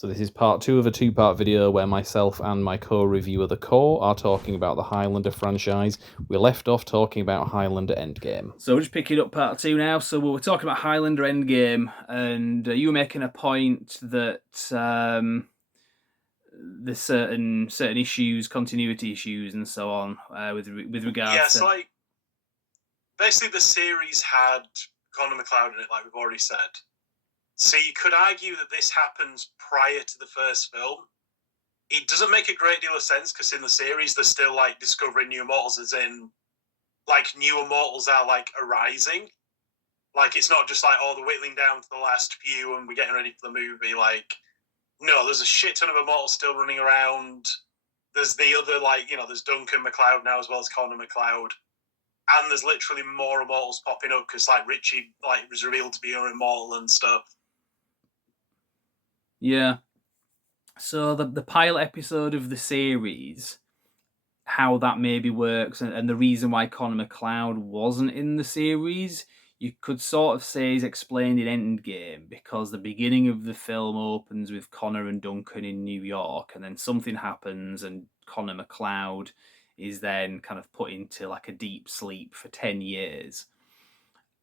So this is part 2 of a 2-part video where myself and my co-reviewer The Core are talking about the Highlander franchise. We left off talking about Highlander Endgame. So we're just picking up part 2 now. So we were talking about Highlander Endgame, and you were making a point that there's certain issues, continuity issues, and so on with regards to... like basically the series had Connor McLeod in it, like we've already said. So you could argue that this happens prior to the first film. It doesn't make a great deal of sense because in the series they're still like discovering new immortals, as in like new immortals are like arising. Like it's not just like, oh, they're whittling down to the last few and we're getting ready for the movie. Like, no, there's a shit ton of immortals still running around. There's the other, like, you know, there's Duncan MacLeod now as well as Connor MacLeod. And there's literally more immortals popping up because like Richie like was revealed to be an immortal and stuff. Yeah. So the pilot episode of the series, how that maybe works, and the reason why Connor MacLeod wasn't in the series, you could sort of say is explained in Endgame, because the beginning of the film opens with Connor and Duncan in New York, and then something happens and Connor MacLeod is then kind of put into like a deep sleep for 10 years.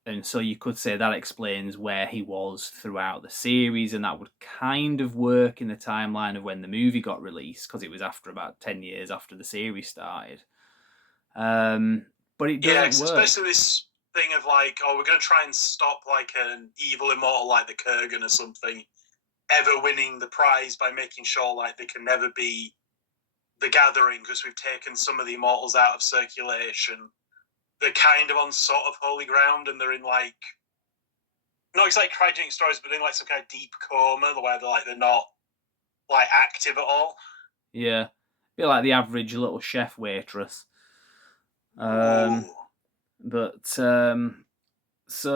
And so you could say that explains where he was throughout the series, and that would kind of work in the timeline of when the movie got released, because it was after about 10 years after the series started. But it doesn't work. It's basically this thing of like, oh, we're going to try and stop like an evil immortal like the Kurgan or something ever winning the prize by making sure like they can never be the Gathering, because we've taken some of the immortals out of circulation. They're kind of on sort of holy ground, and they're in like, not exactly cryogenic stories, but in like some kind of deep coma where they're not like active at all. Yeah, a bit like the average little chef waitress. So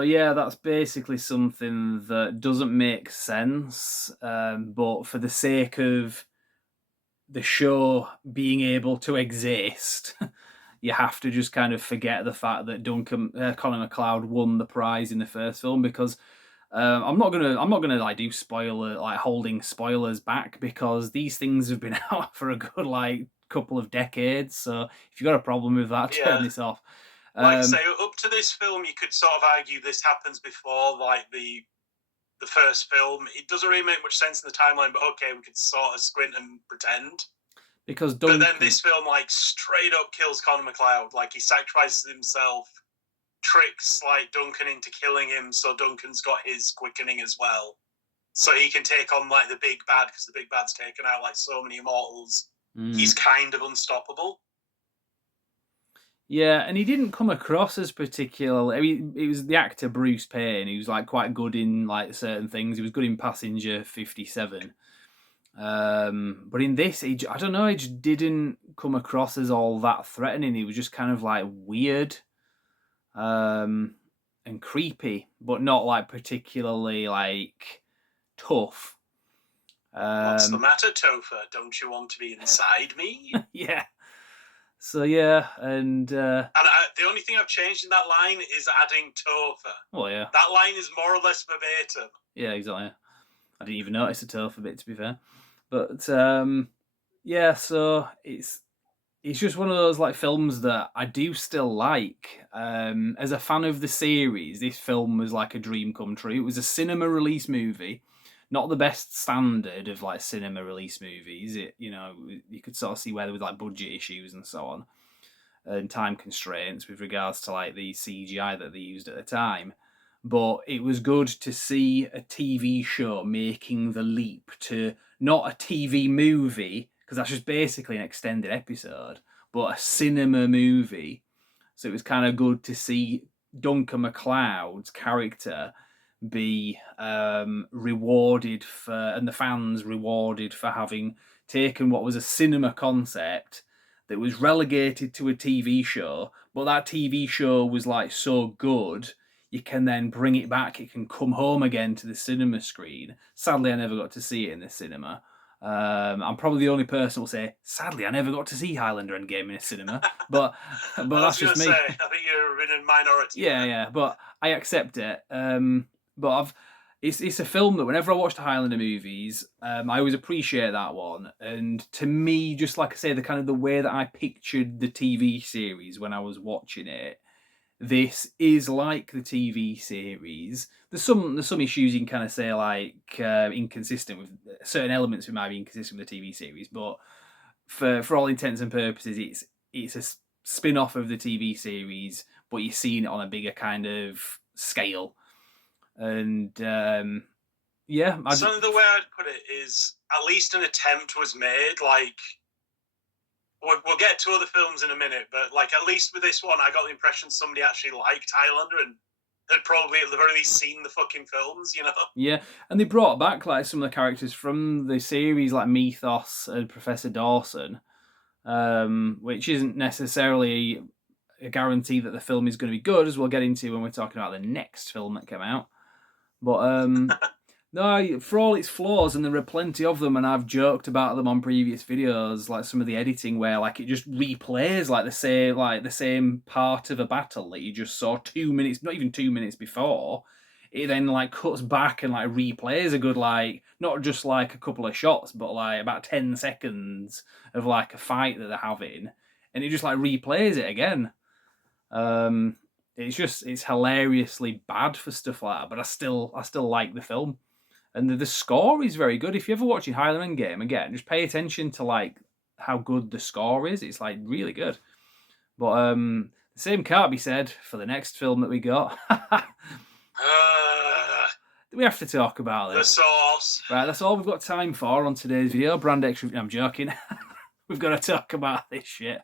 yeah, that's basically something that doesn't make sense. But for the sake of the show being able to exist, you have to just kind of forget the fact that Connor MacLeod won the prize in the first film, because I'm not gonna like do holding spoilers back, because these things have been out for a good like couple of decades. So if you've got a problem with that, turn this off. Like I say, up to this film, you could sort of argue this happens before like the first film. It doesn't really make much sense in the timeline, but okay, we could sort of squint and pretend. Because but then this film like straight up kills Connor MacLeod. Like he sacrifices himself, tricks like Duncan into killing him, so Duncan's got his quickening as well, so he can take on like the big bad, because the big bad's taken out like so many immortals. He's kind of unstoppable. Yeah, and he didn't come across as particularly... I mean, it was the actor Bruce Payne. He was like quite good in like certain things. He was good in Passenger 57. But in this, he just didn't come across as all that threatening. He was just kind of like weird and creepy, but not like particularly like tough. What's the matter, Topher? Don't you want to be inside me? Yeah. So yeah, and the only thing I've changed in that line is adding Topher. Well, yeah, that line is more or less verbatim. Yeah, exactly. I didn't even notice the Topher bit, to be fair. But yeah, so it's just one of those like films that I do still like. As a fan of the series, this film was like a dream come true. It was a cinema release movie. Not the best standard of like cinema release movies. You could sort of see where there was like budget issues and so on, and time constraints with regards to like the CGI that they used at the time. But it was good to see a TV show making the leap to not a TV movie, because that's just basically an extended episode, but a cinema movie. So it was kind of good to see Duncan MacLeod's character be rewarded for, and the fans rewarded for having taken what was a cinema concept that was relegated to a TV show, but that TV show was like so good, you can then bring it back. It can come home again to the cinema screen. Sadly, I never got to see it in the cinema. I'm probably the only person who will say, sadly, I never got to see Highlander Endgame in a cinema. But that's just me. I think you're in a minority. Yeah, but I accept it. But It's a film that whenever I watch the Highlander movies, I always appreciate that one. And to me, just like I say, the kind of the way that I pictured the TV series when I was watching it, this is like the TV series. There's some issues you can kind of say like inconsistent with certain elements. It might be inconsistent with the TV series, but for all intents and purposes, it's a spin off of the TV series, but you're seeing it on a bigger kind of scale. And yeah, So the way I'd put it is, at least an attempt was made. Like, we'll get to other films in a minute, but like at least with this one, I got the impression somebody actually liked Highlander and had probably at the very least seen the fucking films, you know? Yeah, and they brought back like some of the characters from the series, like Mythos and Professor Dawson, which isn't necessarily a guarantee that the film is going to be good, as we'll get into when we're talking about the next film that came out. But no, for all its flaws, and there are plenty of them, and I've joked about them on previous videos, like some of the editing where like it just replays like the same part of a battle that you just saw 2 minutes, not even 2 minutes before. It then like cuts back and like replays a good like not just like a couple of shots, but like about 10 seconds of like a fight that they're having, and it just like replays it again. It's hilariously bad for stuff like that, but I still like the film. And the score is very good. If you ever watch a Highlander game again, just pay attention to like how good the score is. It's like really good. But the same can't be said for the next film that we got. We have to talk about this. The sauce. Right, that's all we've got time for on today's video. Brand extra. I'm joking. We've got to talk about this shit.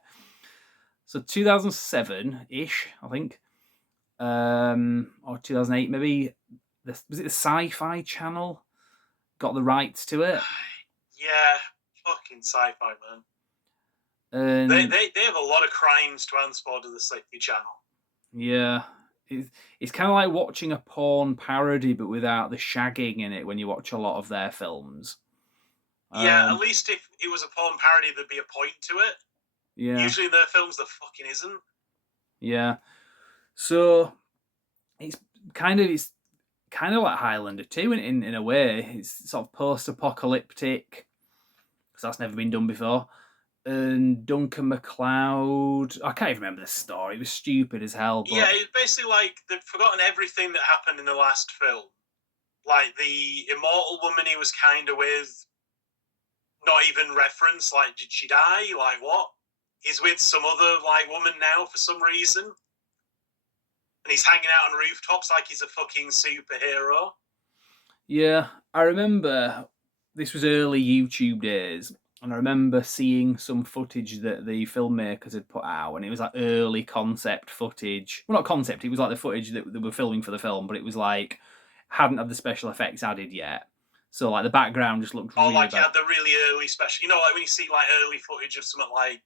So 2007-ish, I think, or 2008 maybe. Was it the Sci-Fi Channel got the rights to it? Yeah, fucking Sci-Fi, man. And they have a lot of crimes to answer to the Sci-Fi Channel. yeah, it's kind of like watching a porn parody, but without the shagging in it. When you watch a lot of their films, yeah, at least if it was a porn parody, there'd be a point to it. Yeah, usually in their films, there fucking isn't. Yeah, so it's kind of like Highlander 2 in a way. It's sort of post-apocalyptic, because that's never been done before. And Duncan MacLeod, I can't even remember the story. It was stupid as hell. But yeah, it's basically like they've forgotten everything that happened in the last film. Like the immortal woman he was kind of with, not even referenced. Like, did she die? Like, what? He's with some other like woman now for some reason. And he's hanging out on rooftops like he's a fucking superhero. Yeah, I remember this was early YouTube days, and I remember seeing some footage that the filmmakers had put out, and it was like early concept footage. Well, not concept, it was like the footage that they were filming for the film, but it was like hadn't had the special effects added yet. So like the background just looked really like bad. You had the really early special, you know, like when you see like early footage of something like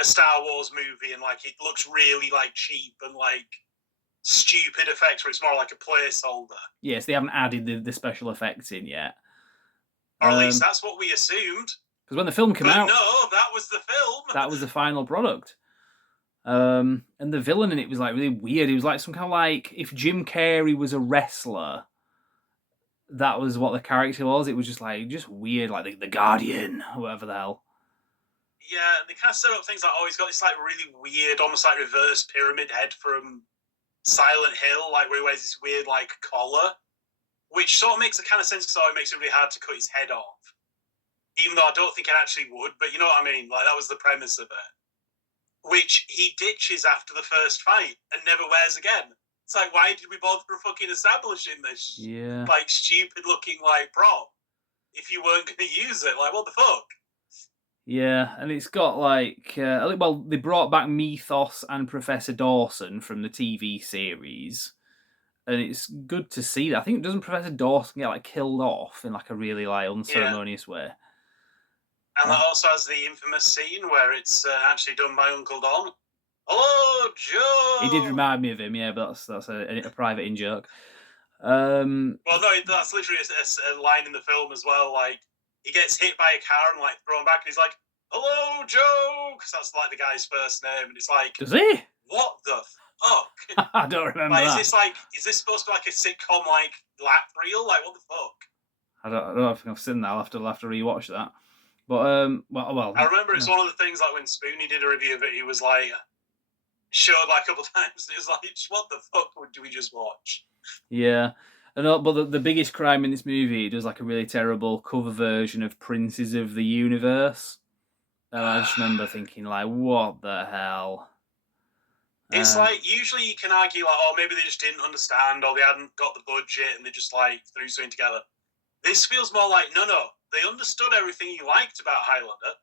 a Star Wars movie, and like it looks really like cheap and like stupid effects, where it's more like a placeholder. Yes, they haven't added the special effects in yet. Or at least that's what we assumed. Because when the film came out, no, that was the film. That was the final product. And the villain in it was like really weird. He was like some kind of like if Jim Carrey was a wrestler, that was what the character was. It was just weird, like the Guardian, or whatever the hell. Yeah, they kind of set up things like, he's got this like really weird, almost like reverse pyramid head from Silent Hill, like where he wears this weird like collar, which sort of makes a kind of sense because it makes it really hard to cut his head off. Even though I don't think it actually would, but you know what I mean? Like, that was the premise of it. Which he ditches after the first fight and never wears again. It's like, why did we bother fucking establishing this, like, stupid-looking, like, prop if you weren't going to use it? Like, what the fuck? Yeah, and it's got, like, they brought back Mythos and Professor Dawson from the TV series. And it's good to see that. I think, doesn't Professor Dawson get, like, killed off in, like, a really, like, unceremonious way? And that also has the infamous scene where it's actually done by Uncle Don. Hello, Joe! He did remind me of him, yeah, but that's a private in-joke. Well, no, that's literally a line in the film as well. Like, he gets hit by a car and, like, thrown back, and he's like, hello, Joe! Because that's, like, the guy's first name. And it's like... Does he? What the... fuck? I don't remember Like, that. is this supposed to be like a sitcom, like, lap reel? Like, what the fuck? I don't think I've seen that. I'll have to rewatch that. But I remember it's no. one of the things, like, when Spoonie did a review of it, he was like, showed like a couple times, and it was like, what the fuck do we just watch? Yeah. But the biggest crime in this movie, it does like a really terrible cover version of Princes of the Universe. And I just remember thinking, like, what the hell? It's like, usually you can argue, like, oh, maybe they just didn't understand, or they hadn't got the budget, and they just, like, threw something together. This feels more like, no, they understood everything you liked about Highlander,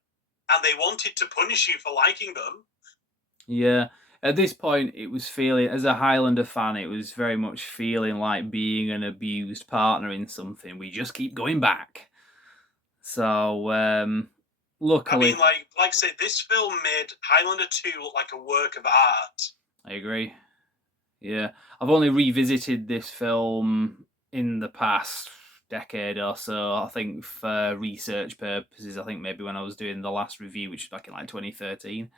and they wanted to punish you for liking them. Yeah. At this point, it was feeling, as a Highlander fan, it was very much feeling like being an abused partner in something. We just keep going back. So, I mean, luckily, like I said, this film made Highlander 2 look like a work of art. I agree. Yeah. I've only revisited this film in the past decade or so, I think, for research purposes. I think maybe when I was doing the last review, which was back in like 2013.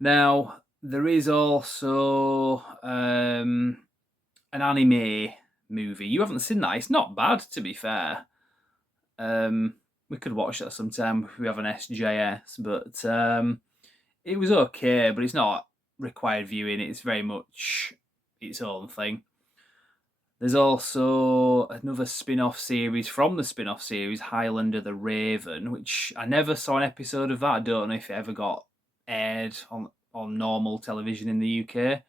Now, there is also an anime movie. You haven't seen that. It's not bad, to be fair. We could watch that sometime if we have an SJS, but it was okay, but it's not required viewing. It's very much its own thing. There's also another spin-off series from the spin-off series, Highlander the Raven, which I never saw an episode of that. I don't know if it ever got aired on normal television in the UK.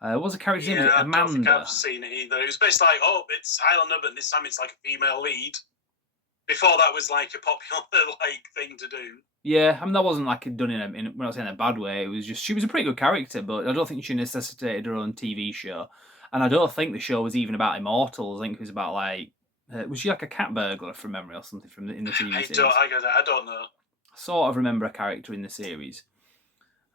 What was the character's name? Was Yeah, it I don't think I've Amanda? seen it either. It was basically like, oh, it's Highlander, but this time it's like a female lead. Before that was like a popular like thing to do. Yeah, I mean that wasn't like done we're not saying in a bad way. It was just she was a pretty good character, but I don't think she necessitated her own TV show, and I don't think the show was even about immortals. I think it was about like was she like a cat burglar from memory or something from in the TV series? I don't know. I sort of remember a character in the series.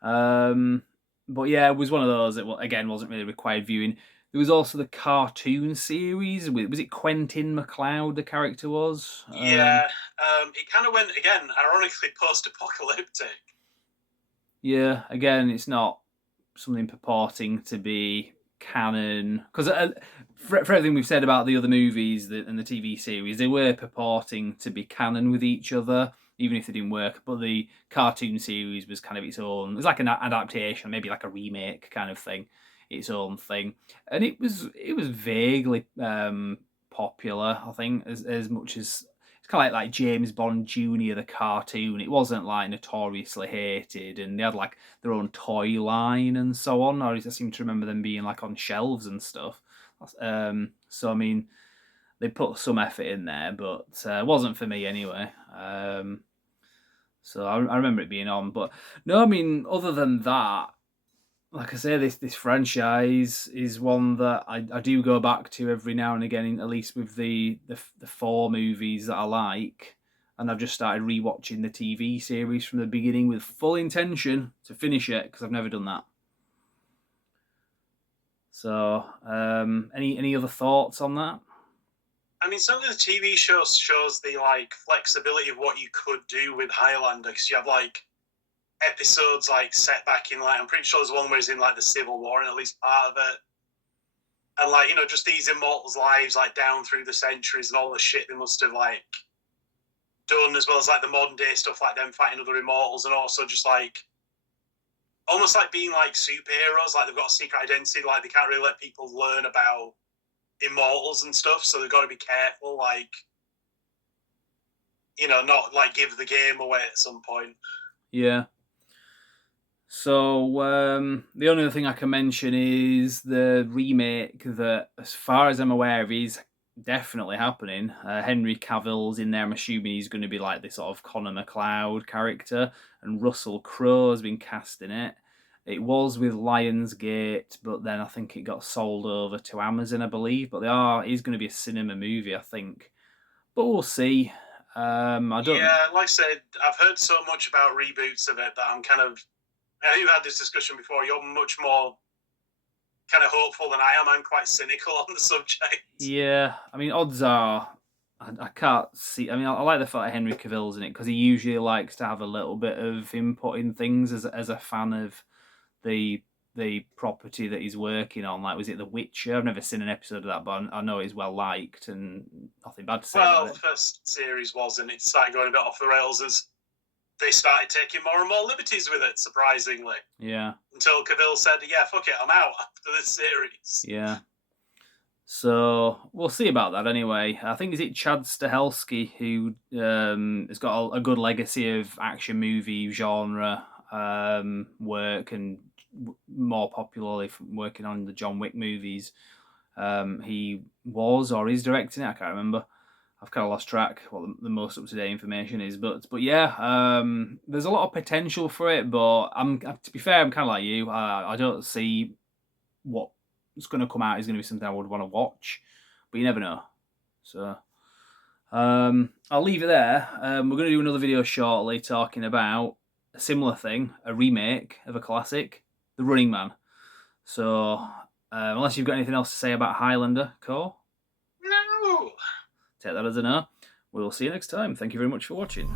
But yeah, it was one of those that again wasn't really required viewing. There was also the cartoon series. Was it Quentin MacLeod? The character was. Yeah, it kind of went again, ironically, post-apocalyptic. Yeah, again, it's not something purporting to be canon because for everything we've said about the other movies and the TV series, they were purporting to be canon with each other, even if they didn't work. But the cartoon series was kind of its own. It was like an adaptation, maybe like a remake kind of thing, its own thing, and it was vaguely popular. I think as much as it's kind of like James Bond Jr. the cartoon. It wasn't like notoriously hated, and they had like their own toy line and so on. Or I seem to remember them being like on shelves and stuff. So I mean, they put some effort in there, but it wasn't for me anyway. So I remember it being on, but no, I mean, other than that, like I say, this franchise is one that I do go back to every now and again, at least with the four movies that I like. And I've just started rewatching the TV series from the beginning with full intention to finish it because I've never done that. So, any other thoughts on that? I mean, some of the TV shows shows the like flexibility of what you could do with Highlander because you have like episodes like set back in like I'm pretty sure there's one where he's in like the Civil War and at least part of it, and like just these immortals' lives like down through the centuries and all the shit they must have like done, as well as like the modern day stuff like them fighting other immortals, and also just like almost like being like superheroes, like they've got a secret identity, like they can't really let people learn about immortals and stuff, so they've got to be careful, like not like give the game away at some point. Yeah. So the only other thing I can mention is the remake that, as far as I'm aware, is definitely happening. Henry Cavill's in there. I'm assuming he's going to be like this sort of Connor MacLeod character, and Russell Crowe has been cast in it. It was with Lionsgate, but then I think it got sold over to Amazon, I believe. But it's going to be a cinema movie, I think. But we'll see. I don't. Yeah, like I said, I've heard so much about reboots of it that I'm kind of. I think we've had this discussion before. You're much more kind of hopeful than I am. I'm quite cynical on the subject. Yeah, I mean, odds are I can't see. I mean, I like the fact that Henry Cavill's in it because he usually likes to have a little bit of input in things as a fan of the property that he's working on. Like, was it The Witcher? I've never seen an episode of that, but I know it's well liked and nothing bad to say Well, about the it. first series was, and it started going a bit off the rails as they started taking more and more liberties with it, surprisingly. Yeah. Until Cavill said, yeah, fuck it, I'm out after this series. Yeah. So we'll see about that anyway. I think, is it Chad Stahelski who has got a good legacy of action movie genre work, and more popularly from working on the John Wick movies. He was or is directing it. I can't remember. I've kind of lost track what the most up to date information is, but yeah, there's a lot of potential for it. But to be fair, I'm kind of like you. I don't see what's going to come out is going to be something I would want to watch, but you never know. So I'll leave it there. We're going to do another video shortly talking about a similar thing, a remake of a classic, The Running Man. So unless you've got anything else to say about Highlander, Cole? No! Take that as a no. We'll see you next time. Thank you very much for watching.